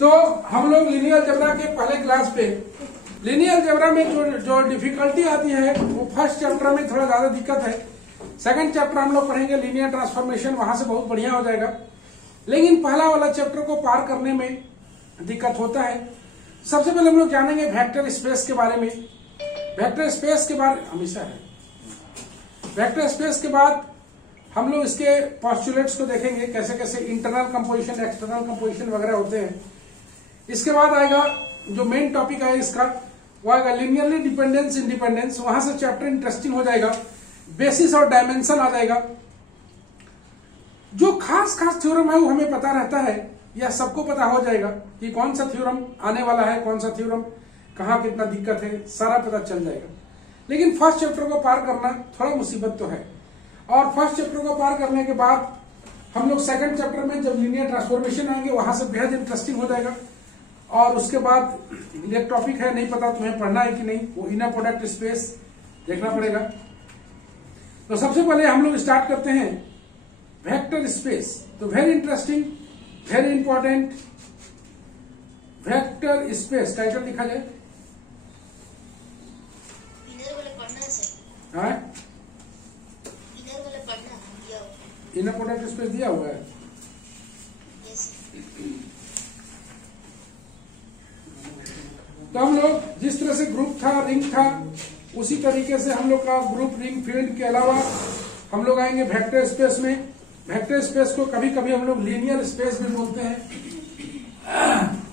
तो हम लोग लीनियर अलजेब्रा के पहले क्लास पे लीनियर अलजेब्रा में जो डिफिकल्टी आती है वो फर्स्ट चैप्टर में थोड़ा ज्यादा दिक्कत है। सेकंड चैप्टर हम लोग पढ़ेंगे लीनियर ट्रांसफॉर्मेशन, वहां से बहुत बढ़िया हो जाएगा। लेकिन पहला वाला चैप्टर को पार करने में दिक्कत होता है। सबसे पहले हम लोग जानेंगे वेक्टर स्पेस के बारे में। वेक्टर स्पेस के बारे हमेशा है। वेक्टर स्पेस के बाद हम लोग इसके पोस्टुलेट्स को देखेंगे, कैसे कैसे इंटरनल कंपोजिशन, एक्सटर्नल कंपोजिशन वगैरह होते हैं। इसके बाद आएगा जो मेन टॉपिक है इसका, वो आएगा लीनियरली डिपेंडेंस इंडिपेंडेंस। वहां से चैप्टर इंटरेस्टिंग हो जाएगा। बेसिस और डायमेंशन आ जाएगा। जो खास खास थ्योरम है वो हमें पता रहता है, या सबको पता हो जाएगा कि कौन सा थ्योरम आने वाला है, कौन सा थ्योरम कहाँ कितना दिक्कत है, सारा पता चल जाएगा। लेकिन फर्स्ट चैप्टर को पार करना थोड़ा मुसीबत तो है। और फर्स्ट चैप्टर को पार करने के बाद हम लोग सेकंड चैप्टर में जब लीनियर ट्रांसफॉर्मेशन आएंगे, वहां से बेहद इंटरेस्टिंग हो जाएगा। और उसके बाद एक टॉपिक है, नहीं पता तुम्हें पढ़ना है कि नहीं, वो इनर प्रोडक्ट स्पेस देखना पड़ेगा। तो सबसे पहले हम लोग स्टार्ट करते हैं वेक्टर स्पेस। तो very interesting, very important vector space title लिखा जाए। हाँ, इनर प्रोडक्ट स्पेस दिया हुआ है। तो हम लोग जिस तरह से ग्रुप था, रिंग था, उसी तरीके से हम लोग का ग्रुप, रिंग, फील्ड के अलावा हम लोग आएंगे वेक्टर स्पेस में। वेक्टर स्पेस को कभी कभी हम लोग लीनियर स्पेस भी बोलते हैं।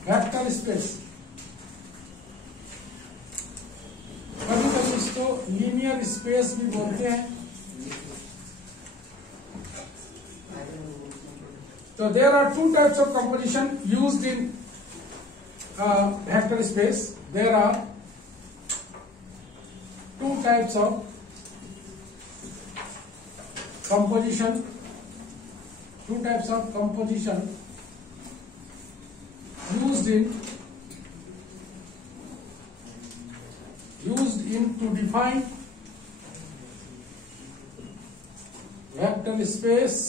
वेक्टर स्पेस कभी कभी इसको लीनियर स्पेस भी बोलते हैं। So there are two types of composition used in vector space. There are two types of composition. Two types of composition used in to define vector space.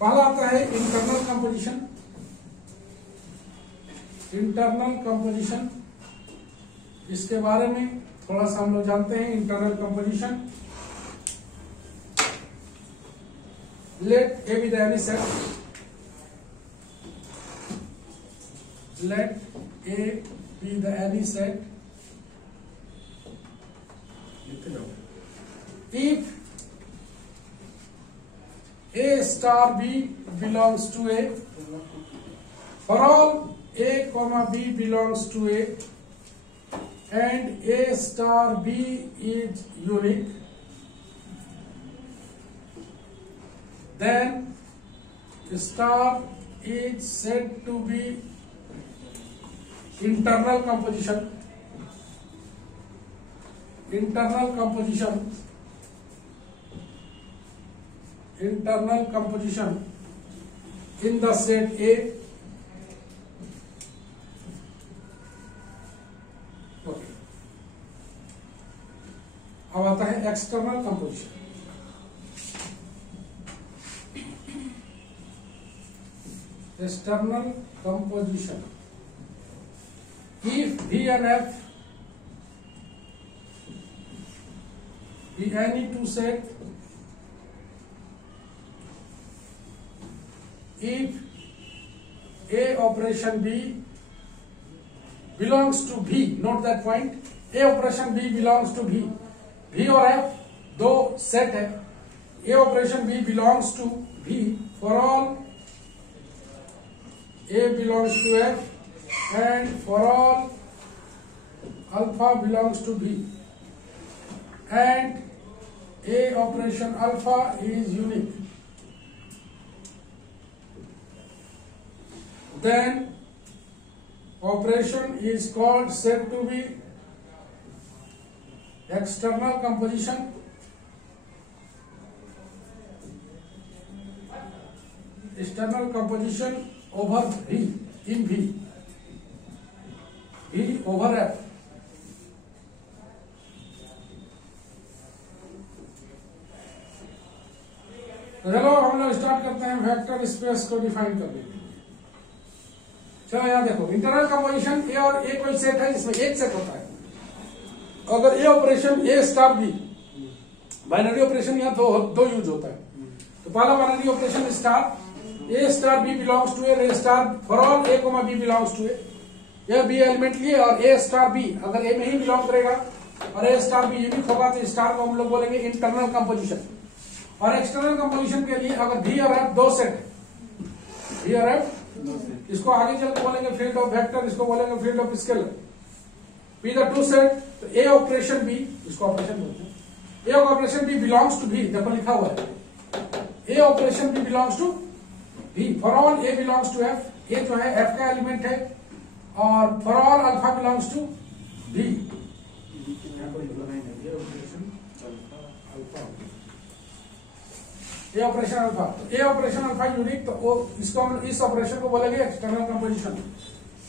पहला आता है internal composition. Internal composition, इसके बारे में थोड़ा सा हम लोग जानते हैं। Internal composition, let A B the any set, let A B the any set, लिख लो। If A star B belongs to A, for all A comma B belongs to A, and A star B is unique, then star is said to be internal composition. Internal composition, internal composition in the set A. Okay. अब आता है external composition. External composition, if V and F be any two set, if A operation B belongs to V, note that point, A operation B belongs to V, V और F दो set है। A operation B belongs to V for all A belongs to F and for all alpha belongs to B, and A operation alpha is unique, then operation is called, said to be external composition. External composition over V, in V, V over F. तो चलो हम लोग start करते हैं vector space को define करने के लिए। चलो यहाँ देखो, इंटरनल कंपोजिशन ए और ए कोई सेट है जिसमें एक सेट होता है। अगर a operation A star B, binary operation यहाँ दो यूज होता है। तो पहला binary operation star, A star B belongs to A star for all A comma B belongs to A. यह बी एलिमेंट लिए और ए स्टार बी अगर ए में ही बिलोंग करेगा और ए स्टार बी यूनिक होगा तो स्टार को हम लोग बोलेंगे इंटरनल कंपोजिशन। और एक्सटर्नल कंपोजिशन के लिए अगर भी और एफ दो सेट है, भी और एफ, इसको आगे चल के बोलेंगे फील्ड ऑफ वेक्टर, इसको बोलेंगे field of scalar. B the two set, तो ए ऑपरेशन बी, इसको ऑपरेशन बोलते हैं, A operation B belongs to B, देखो लिखा हुआ है A operation B belongs to B for all A belongs to F. A जो है एफ का एलिमेंट है और for all alpha belongs to B. A operation alpha, A operation alpha unique, तो इसको हम इस ऑपरेशन को बोलेंगे एक्सटर्नल कंपोजिशन।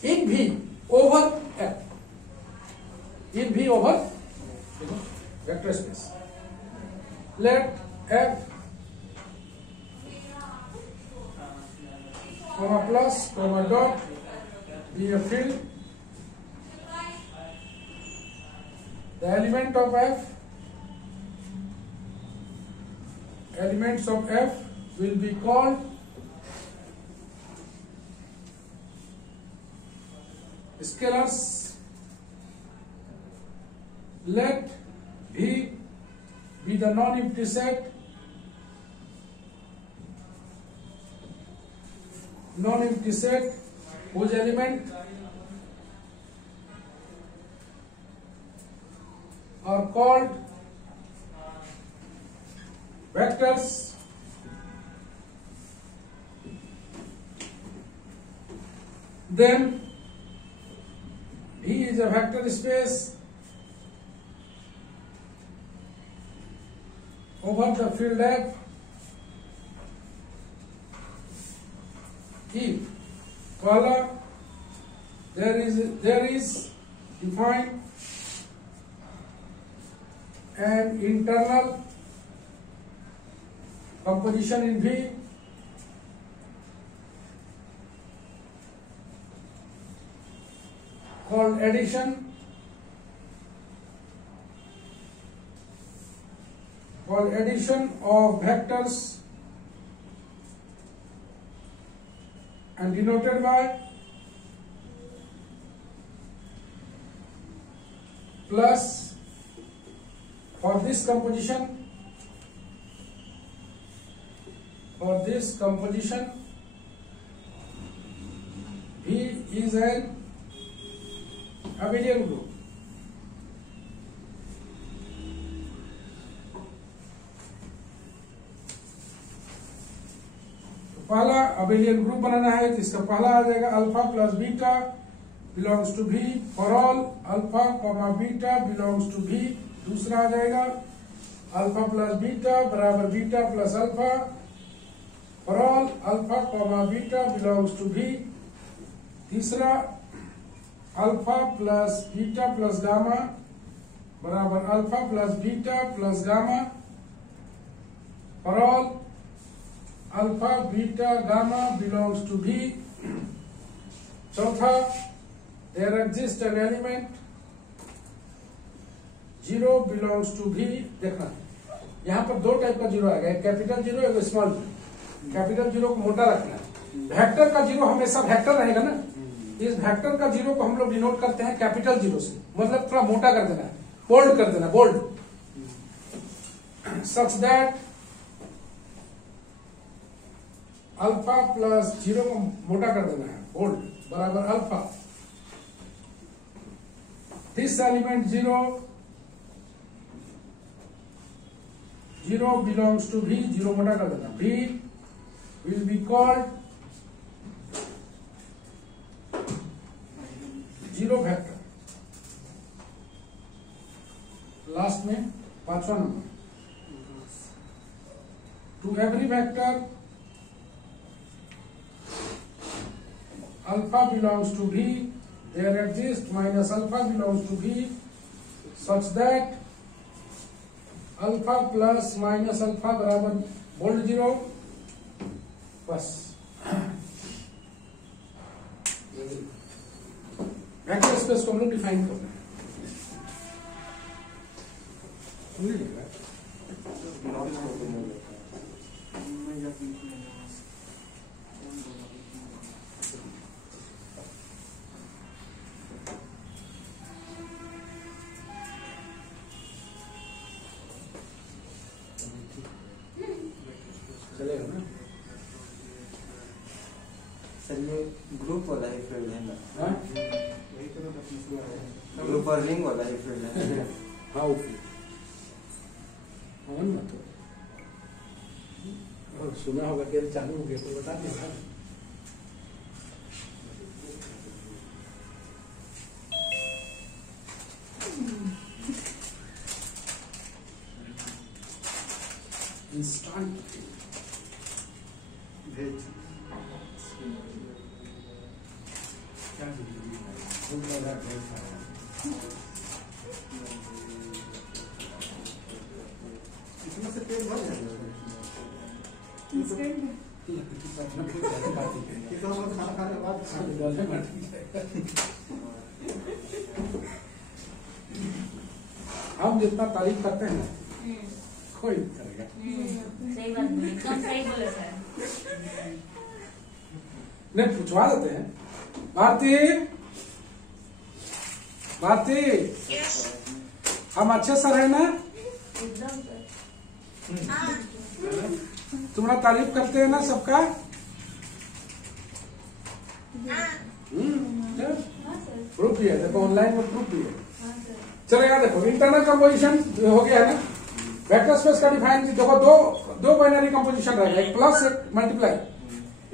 इन भी ओवर एफ, इन V over vector space, let F comma plus comma dot be a field. The element of f, elements of f will be called scalars. Let V be the non-empty set, non-empty set whose element are called vectors. Then V is a vector space over the field F if phala there is defined an internal composition in V called addition, of vectors and denoted by plus for this composition V is an abelian group. पहला abelian group बनाना है तो इसका पहला आ जाएगा alpha plus beta belongs to भी for all alpha comma beta belongs to भी। दूसरा आ जाएगा अल्फा प्लस बीटा बराबर beta plus alpha for all alpha comma beta belongs to भी। तीसरा alpha plus beta plus gamma बराबर alpha plus beta plus gamma for all alpha beta gamma belongs to भी। चौथा there exist an element zero belongs to भी। देखना यहाँ पर दो टाइप का जीरो आएगा, एक कैपिटल जीरो एक स्मॉल जीरो। कैपिटल जीरो को मोटा रखना है, वेक्टर का जीरो हमेशा वेक्टर रहेगा ना, इस वेक्टर का जीरो को हम लोग डिनोट करते हैं कैपिटल जीरो से, मतलब थोड़ा मोटा कर देना है, बोल्ड कर देना, bold, such that alpha plus zero को मोटा कर देना है, बोल्ड बराबर alpha this element zero belongs to V, zero मोटा कर देना, V will be called zero vector. Last में पांचवा number, to every vector alpha belongs to V, there exists minus alpha belongs to V such that alpha plus minus alpha बराबर bold zero. बस उसको हम लोग डिफाइन करना है। चलेगा ना सर? ये ग्रुप वाला ही फील्ड है ना? हाँ ग्रुप और रिंग वाला ही फील्ड है। हाँ ओके ऑन मत हो। और सुना होगा कि चालू हो गया तो बता देगा। इंस्टेंट भेज क्या इसमें से पेज भर जाएगा। खाना खाने के बाद हम जितना तारीफ करते हैं ना कोई नहीं करेगा। सही बात बोली, एकदम सही बोले सर। नहीं पूछवा देते हैं। भारती भारती हम अच्छे सर है ना? एकदम सर। तुम्हारा तारीफ करते हैं ना सबका? हाँ सर। प्रूफ भी है, देखो ऑनलाइन में प्रूफ भी है। हाँ सर। चलो यार देखो इंटरनल कंपोजिशन हो गया है ना। वेक्टर स्पेस का डिफाइन देखो दो बाइनरी कंपोजिशन रहेगा, एक प्लस एक मल्टीप्लाई।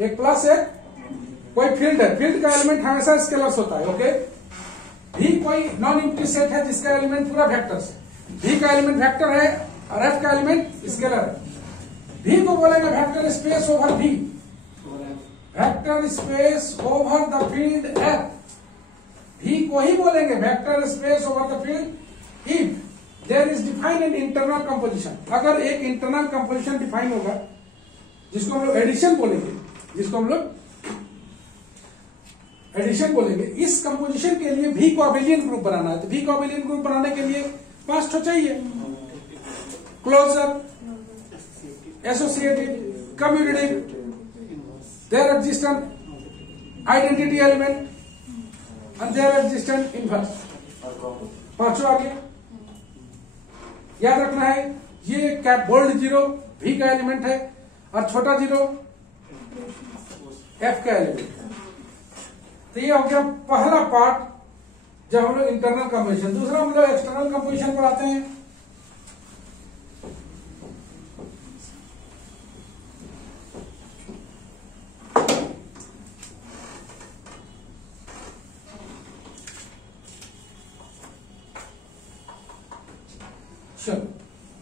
एक प्लस एक कोई फील्ड है, फील्ड का एलिमेंट हमेशा स्केलर्स होता है। ओके भी कोई नॉन एम्प्टी सेट है जिसका एलिमेंट पूरा वेक्टर्स है। भी का एलिमेंट वेक्टर है और एफ का एलिमेंट स्केलर है। भी को बोलेंगे vector space over V, vector space over the field F. V को ही बोलेंगे vector space over the field if there is define an internal composition. अगर एक इंटरनल कंपोजिशन डिफाइन होगा जिसको हम लोग एडिशन बोलेंगे, जिसको हम लोग एडिशन बोलेंगे, इस कंपोजिशन के लिए भी को अबेलियन ग्रुप बनाना है। तो भी को अबेलियन ग्रुप बनाने के लिए 5 ठो चाहिए, closure, associative, commutative, there existent identity element and their existent inverse। 5 आ गया। याद रखना है ये कैप बोल्ड 0 भी का एलिमेंट है और छोटा 0 एफ का एलिमेंट है। तो ये हो गया पहला पार्ट जब हम लोग इंटरनल कंपोजिशन। दूसरा हम लोग एक्सटर्नल कंपोजिशन पर आते हैं।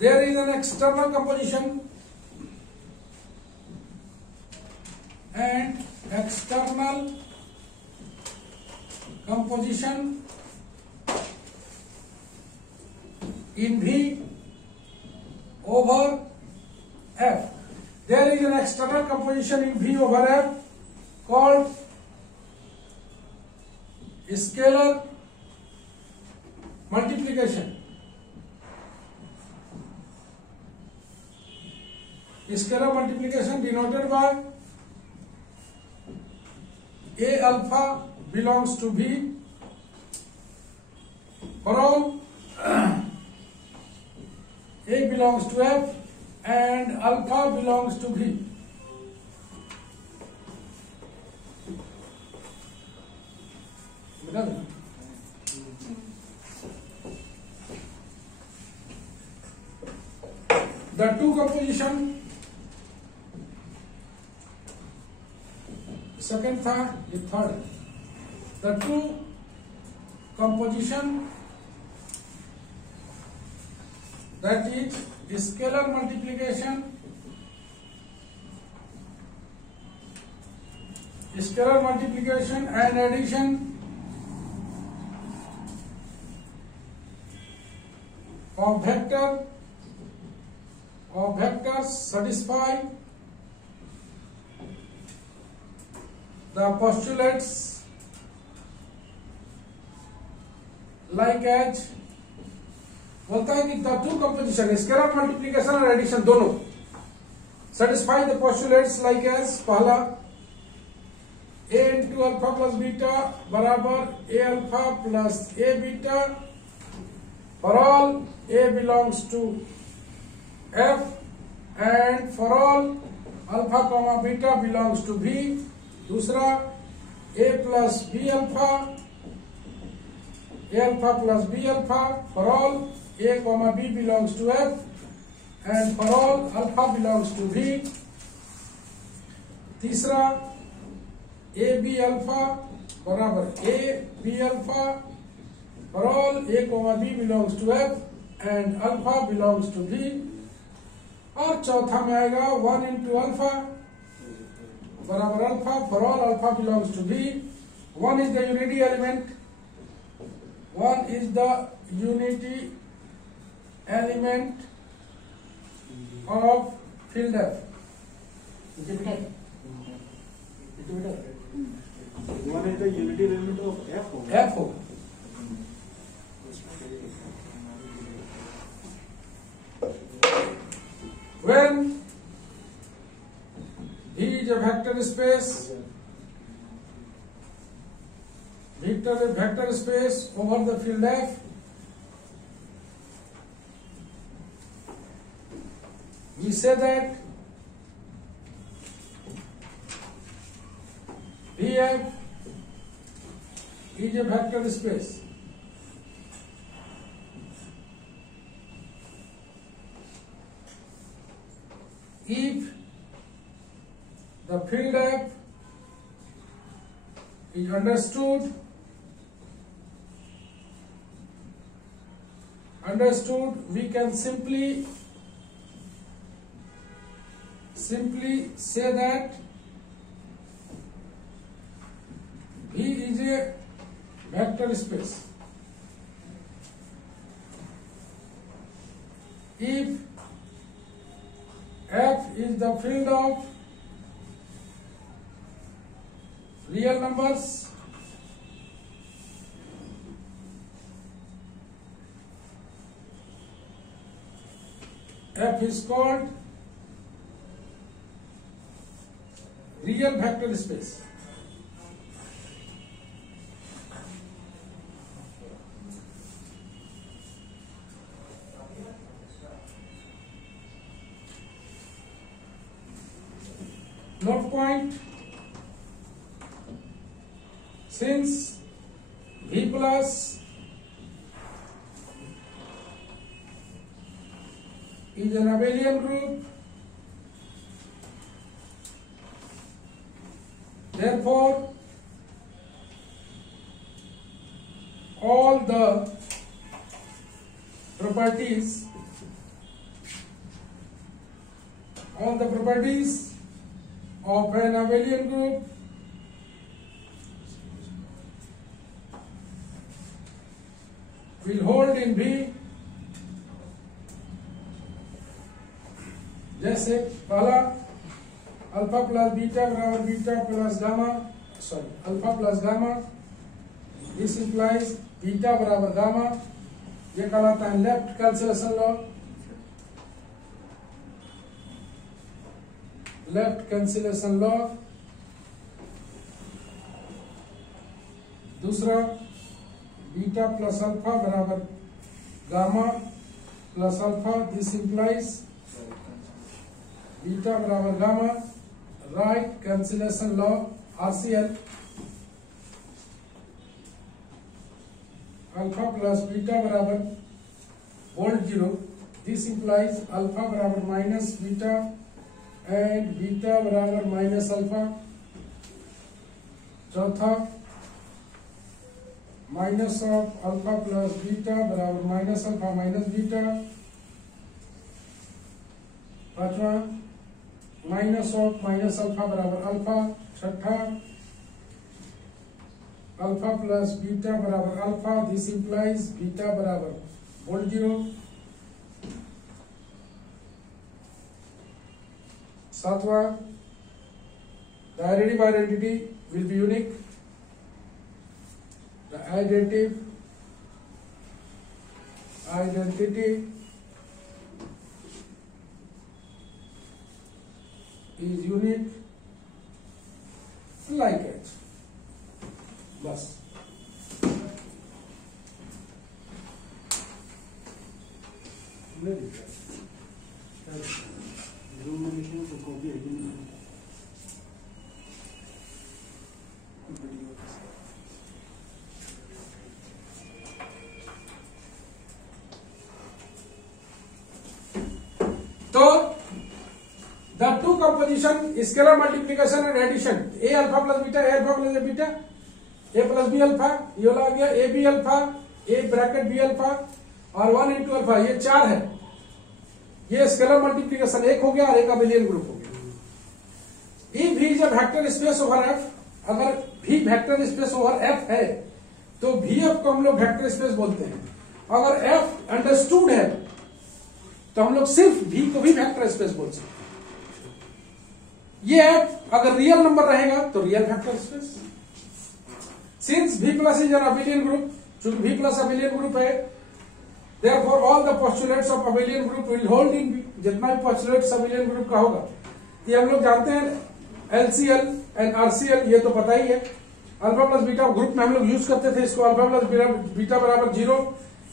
There is an external composition and external composition in V over F. There is an external composition in V over F called scalar multiplication. Scalar multiplication denoted by A alpha belongs to V from A belongs to F and alpha belongs to V. The two composition second था, ये third है। The two composition that is scalar multiplication, and addition of vectors satisfy the postulates like as बोलता है कि the two composition scalar multiplication और addition दोनों satisfy the postulates like as पहला a into alpha plus beta बराबर a alpha plus a beta for all a belongs to f and for all alpha comma beta belongs to v। दूसरा a plus b alpha plus b alpha for all a comma b belongs to f and for all alpha belongs to v। तीसरा a b alpha बराबर a b alpha for all a comma b belongs to f and alpha belongs to v। और चौथा में आएगा 1 into alpha बराबर alpha for all alpha belongs to v। 1 is the unity element, 1 is the unity element of field F. One is the unity element of F. F हो when V is a vector space over the field F, we say that Vf is a vector space. If the field F is understood, we can simply say that V is a vector space. If F is the field of real numbers, F is called real vector space. Note point, since V plus is an abelian group, therefore all the properties of an abelian group will hold in V। जैसे पहला alpha plus beta बराबर beta plus gamma, alpha plus gamma, this implies beta बराबर gamma, ये कहलाता है left cancellation law. दूसरा beta plus alpha बराबर gamma plus alpha, this implies beta बराबर gamma, right cancellation law RCL। Alpha plus beta बराबर bold 0, this implies alpha बराबर minus beta and beta बराबर माइनस अल्फा। चौथा minus of alpha plus beta बराबर minus alpha minus beta. पांचवा minus of minus alpha बराबर alpha. छठा alpha plus beta बराबर alpha, this implies beta बराबर bold 0। सातवां the additive identity will be unique. The additive identity is unique like H. बस Illumination को copy identity. तो the two composition scalar multiplication and addition A alpha plus beta A alpha plus beta A plus B alpha ये वाला आ गया A B alpha A bracket B alpha और 1 into alpha ये 4 है। ये स्केलर मल्टीप्लीकेशन एक हो गया और एक अबेलियन ग्रुप हो गया। ई भी is a vector space over F, अगर भी वेक्टर स्पेस ओवर एफ है तो भी एफ को हम लोग वेक्टर स्पेस बोलते हैं। अगर एफ अंडरस्टूड है तो हम लोग सिर्फ भी को भी वेक्टर स्पेस बोल सकते हैं। ये एफ अगर रियल नंबर रहेगा तो रियल वेक्टर स्पेस। सिंस भी plus is an abelian group, चूंकि भी प्लस अबेलियन ग्रुप है, therefore all the postulates of abelian group will hold in B। जितना भी postulates abelian group का होगा, ये हम लोग जानते हैं LCL एंड RCL, ये तो पता ही है। अल्फा प्लस बीटा ग्रुप में हम लोग यूज करते थे इसको, अल्फा प्लस बीटा बराबर 0।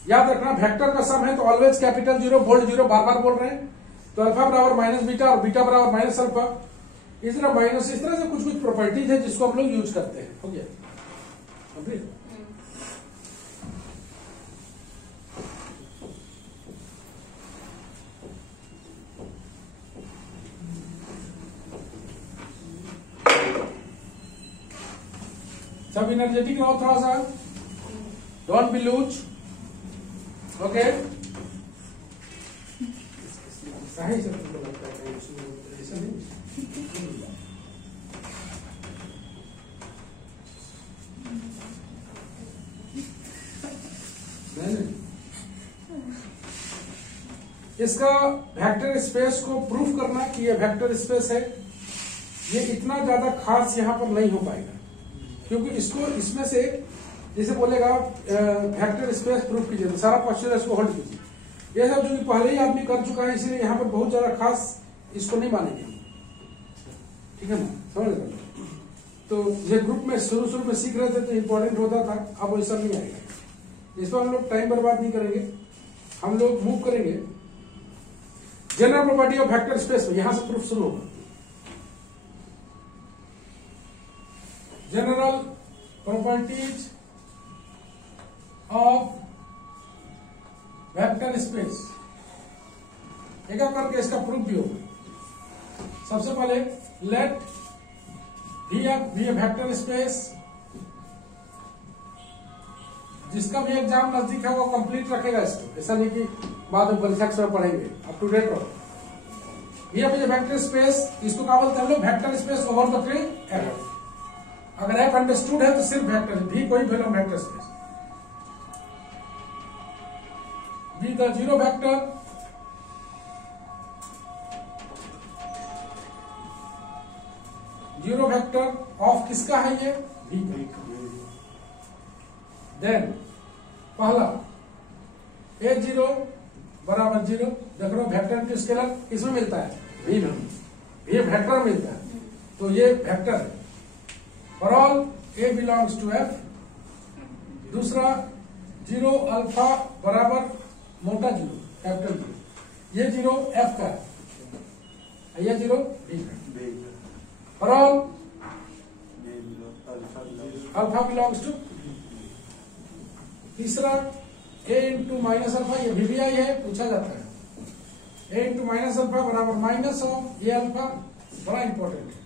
याद रखना वेक्टर का सम है तो ऑलवेज कैपिटल 0 बोल्ड 0 बार बार बोल रहे हैं। तो अल्फा बराबर माइनस बीटा और बीटा बराबर माइनस अल्फा, इस तरह माइनस, इस तरह से कुछ कुछ प्रॉपर्टीज है जिसको हम लोग यूज करते हैं। हो गया कंप्लीट। सब एनर्जेटिक रहो थोड़ा सा, डोंट बी लूज, ओके। सही से तुमको लगता है ऐसा नहीं। इसका वेक्टर स्पेस को प्रूफ करना कि ये वेक्टर स्पेस है, ये इतना ज्यादा खास यहां पर नहीं हो पाएगा, क्योंकि इसको इसमें से जैसे बोलेगा वेक्टर स्पेस प्रूफ कीजिए तो सारा पोस्टुलेट इसको होल्ड कीजिए। ये सब जो पहले ही आदमी कर चुका है, इसलिए यहाँ पर बहुत ज्यादा खास इसको नहीं मानेंगे हम, ठीक है ना, समझ रहे। तो ये ग्रुप में शुरू में सीख रहे थे तो इम्पोर्टेंट होता था, अब वो सब नहीं आएगा। इस पर हम लोग टाइम बर्बाद नहीं करेंगे, हम लोग मूव करेंगे general property of vector space में। यहां से प्रूफ शुरू होगा। General properties of vector space, एक एक करके इसका प्रूफ भी होगा। सबसे पहले लेट बी ए वेक्टर स्पेस, जिसका भी एग्जाम नजदीक है वो कंप्लीट रखेगा इसको, ऐसा नहीं कि बाद में परीक्षा में पढ़ेंगे, अप टू डेट रहो। बी ए वेक्टर स्पेस, इसको क्या बोलते हैं हम लोग, vector space over the tree F. अगर एफ अंडरस्टूड है तो सिर्फ वेक्टर, भी कोई value vector space. Be the zero vector of किसका है ये, बी का। देन पहला A0 बराबर 0, देख लो वेक्टर टू स्केलर किसमें मिलता है, भी में, भी वेक्टर मिलता है, तो ये वेक्टर है। For all A belongs to F। दूसरा 0 अल्फा बराबर मोटा 0 कैपिटल 0, ये 0 F का है, ये 0 B का। For all alpha belongs to. तीसरा a इंटू माइनस अल्फा, ये VBI है, पूछा जाता है। a इंटू माइनस अल्फा बराबर माइनस ऑफ ए अल्फा, बड़ा इंपॉर्टेंट है।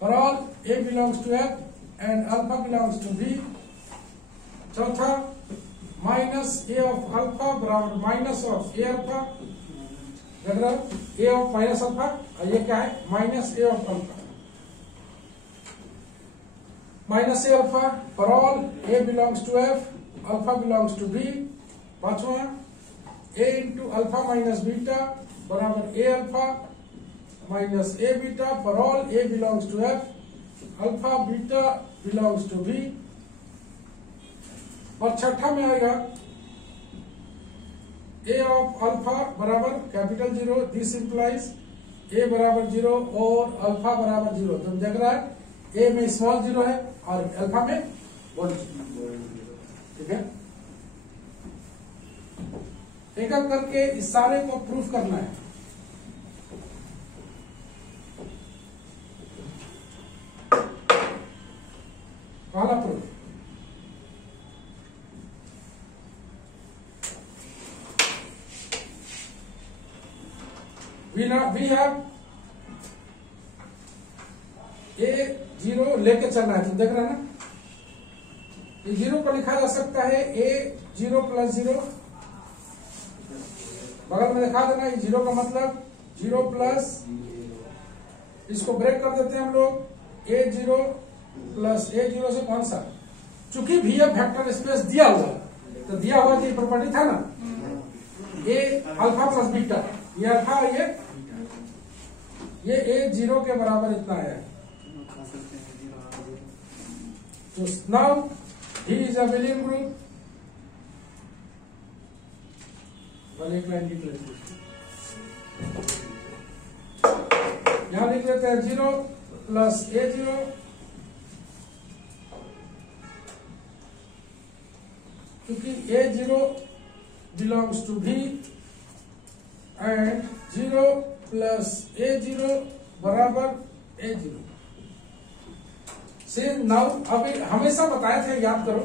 For all a belongs to F and alpha belongs to B। चौथा माइनस a ऑफ अल्फा बराबर माइनस ऑफ ए अल्फा, देख रहे हो, a ऑफ माइनस अल्फा, और ये क्या है, minus a of alpha, minus a alpha. For all a belongs to F, alpha belongs to B. पांचवा a into alpha minus beta बराबर a alpha minus a beta. For all a belongs to F, alpha beta belongs to B. और छठा में आएगा A of alpha बराबर capital 0, this implies A बराबर 0 और alpha बराबर 0। तो देख रहा है ए में स्मॉल 0 है और अल्फा में बड़ा 0। ठीक है, एक एक करके इस सारे को प्रूफ करना है। पहला प्रूफ, we have A0 लेके चलना है। तो देख रहे हैं ना, ये 0 को लिखा जा सकता है A0 प्लस 0, बगल में दिखा देना। ये 0 का मतलब 0 प्लस, इसको ब्रेक कर देते हैं हम लोग, A0 प्लस A0 से कौन सा, चूंकि भी वेक्टर स्पेस दिया हुआ, तो दिया हुआ तो ये प्रॉपर्टी था ना, ए अल्फा प्लस बीटा, ये अल्फा ये A0 के बराबर इतना है। तो now he is abelian group, एक लाइन लिख लेते हैं, यहां लिख लेते हैं 0 प्लस A0 क्योंकि A0 belongs to V and 0 plus A0 बराबर A0 से। नाउ अभी हमेशा बताए थे, याद करो,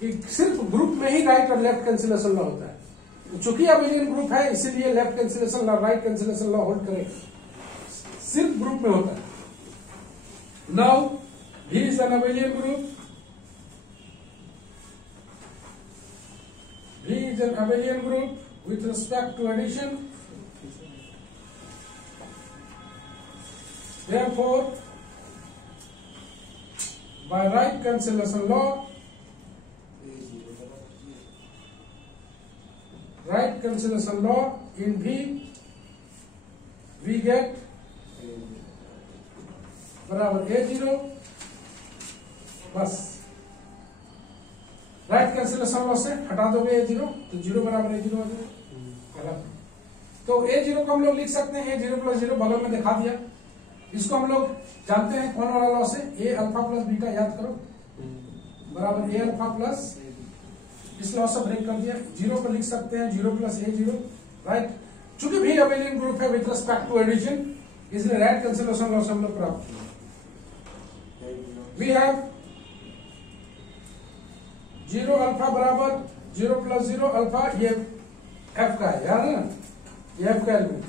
कि सिर्फ ग्रुप में ही राइट और लेफ्ट कैंसिलेशन लॉ होता है। चूंकि अबेलियन ग्रुप है इसीलिए left cancellation law, right cancellation law hold करेगा, सिर्फ ग्रुप में होता है। Now V is an abelian group, V is an abelian group with respect to addition. Therefore, by right cancellation law, in V, we get बराबर A0, बस right cancellation law से हटा दोगे A0 तो 0 बराबर A0 आ जाएगा। तो A0 को हम लोग लिख सकते हैं A0 प्लस 0, बगल में दिखा दिया। इसको हम लोग जानते हैं कौन वाला लॉ से, A अल्फा प्लस बीटा, याद करो, बराबर A अल्फा प्लस, इस लॉ से ब्रेक कर दिया। 0 को लिख सकते हैं 0 प्लस A0, राइट। चूंकि भी अबेलियन ग्रुप है विथ रिस्पेक्ट टू एडिशन, इसलिए राइट कैंसिलेशन लॉ से हम लोग प्राप्त किया। वी हैव 0 अल्फा बराबर 0 प्लस 0 अल्फा, ये एफ का है, याद है ना, ये एफ का एलिमेंट।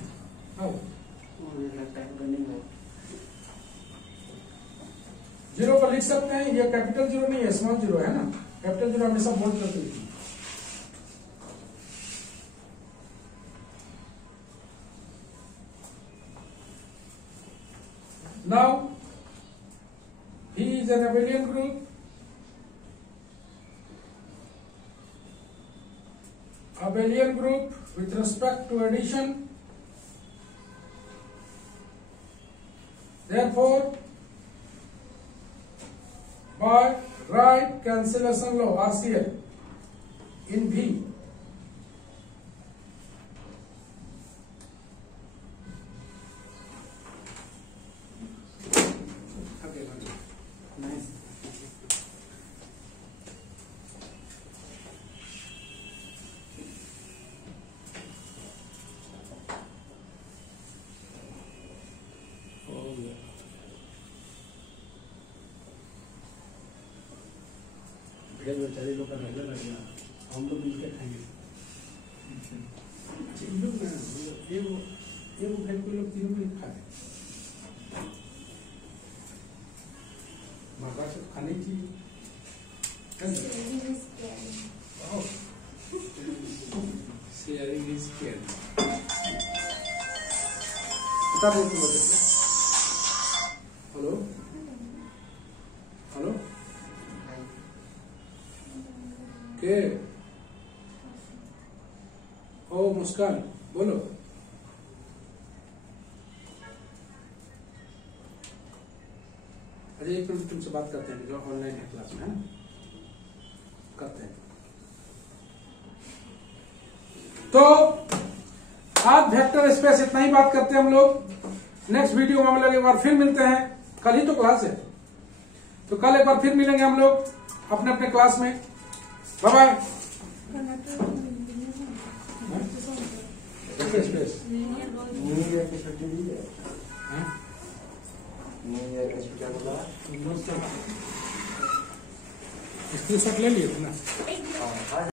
जीरो को लिख सकते हैं, ये कैपिटल 0 नहीं है, स्मॉल 0 है ना, कैपिटल 0 हमेशा बोल्ड करके लिखिए। Now, he is an abelian group. Abelian group with respect to addition. Therefore, by right cancellation law (RCL) in V, बेचारे लोग का मेला लग गया, हम लोग मिलकर खाएंगे। इन लोग ना ये वो घर के लोग तीनों में खाते, मगर सब खाने की शेयरिंग इज केयरिंग। बता दो तुम लोग। हेलो हेलो के ओ मुस्कान बोलो। अजय एक मिनट तुमसे बात करते हैं, जो ऑनलाइन है क्लास में, है ना, करते हैं। तो आज वेक्टर स्पेस इतना ही बात करते हैं हम लोग। नेक्स्ट वीडियो में हम लोग एक बार फिर मिलते हैं। कल ही तो क्लास है, तो कल एक बार फिर मिलेंगे हम लोग अपने अपने क्लास में। Bye bye. स्पेस स्क्रीनशॉट ले लिए थे ना।